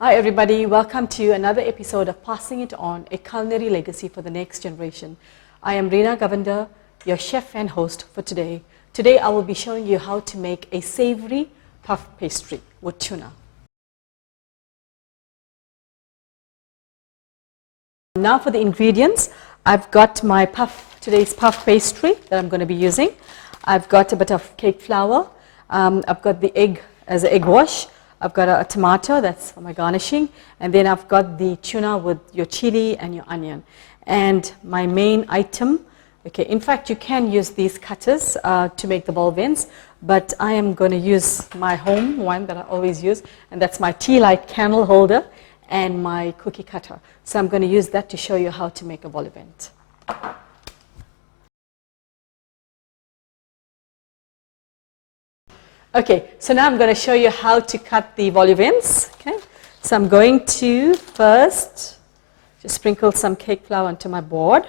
Hi everybody, welcome to another episode of Passing It On, a culinary legacy for the next generation. I am Reena, your chef and host for today. Today I will be showing you how to make a savory puff pastry with tuna. Now for the ingredients, I've got my today's puff pastry that I'm going to be using. I've got a bit of cake flour, I've got the egg as an egg wash, I've got a tomato, that's for my garnishing, and then I've got the tuna with your chili and your onion. And my main item, okay, in fact you can use these cutters to make the vol vents, but I am going to use my home one that I always use, and that's my tea light candle holder and my cookie cutter. So I'm going to use that to show you how to make a vol vent. Okay, so now I'm going to show you how to cut the vol vents. Okay, so I'm going to first just sprinkle some cake flour onto my board,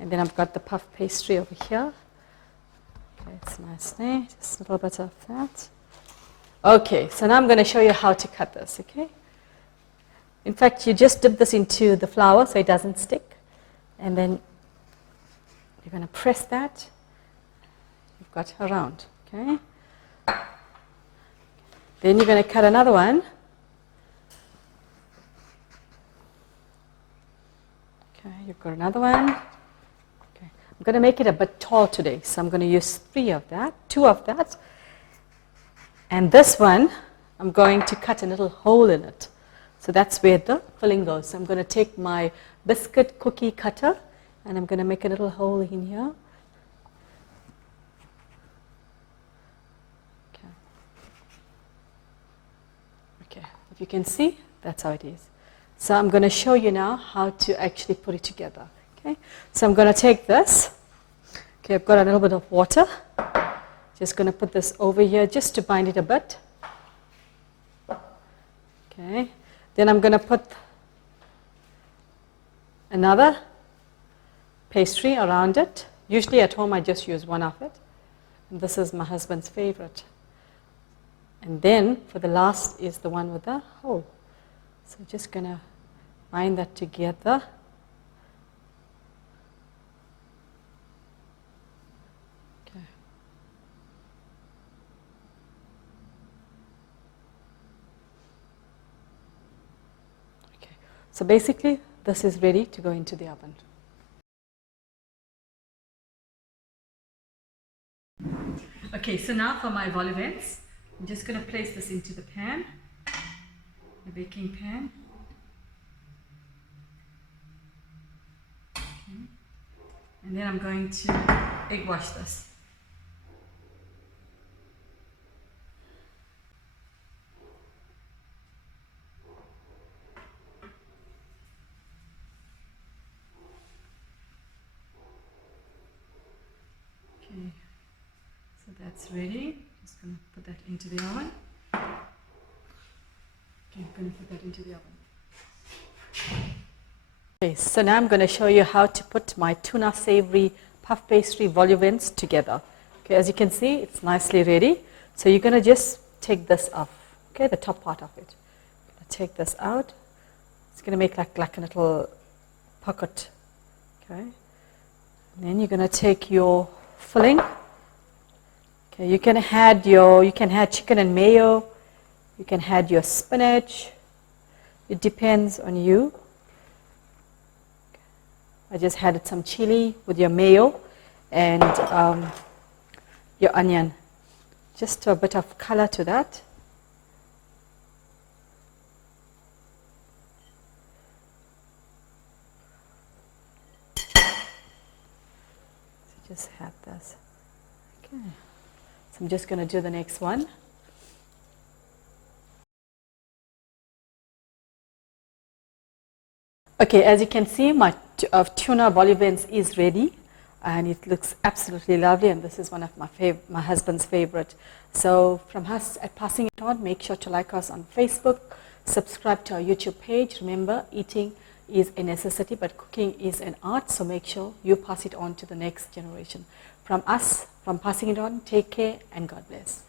and then I've got the puff pastry over here. Okay, it's nice there, just a little bit of that. Okay, so now I'm going to show you how to cut this. Okay, in fact, you just dip this into the flour so it doesn't stick, and then you're going to press that. You've got around. Okay. Then you're going to cut another one. Okay, you've got another one. Okay, I'm going to make it a bit tall today, so I'm going to use two of that. And this one, I'm going to cut a little hole in it. So that's where the filling goes. So I'm going to take my biscuit cookie cutter, and I'm going to make a little hole in here. If you can see, that's how it is. So I'm going to show you now how to actually put it together. Okay, so I'm going to take this. Okay, I've got a little bit of water. Just going to put this over here just to bind it a bit. Okay, then I'm going to put another pastry around it. Usually at home I just use one of it. And this is my husband's favorite. And then for the last is the one with the hole. So I'm just going to bind that together. Okay. Okay. So basically this is ready to go into the oven. Okay, so now for my vol vents. I'm just going to place this into the pan, the baking pan. Okay. And then I'm going to egg wash this. Okay, so that's ready. Just going to put that into the oven. Okay, I'm going to put that into the oven. Okay, so now I'm going to show you how to put my tuna savory puff pastry vol vents together. Okay, as you can see, it's nicely ready. So you're going to just take this off. Okay, the top part of it. Take this out. It's going to make like a little pocket. Okay, and then you're going to take your filling. Okay, you can add chicken and mayo, you can add your spinach, it depends on you. I just added some chili with your mayo and your onion, just a bit of color to that. So just add this. Okay. So I'm just going to do the next one. Okay, as you can see, my tuna vol vents is ready, and it looks absolutely lovely. And this is one of my husband's favorite. So from us at Passing It On, make sure to like us on Facebook, subscribe to our YouTube page. Remember, eating is a necessity, but cooking is an art. So make sure you pass it on to the next generation. From us, from Passing It On, take care and God bless.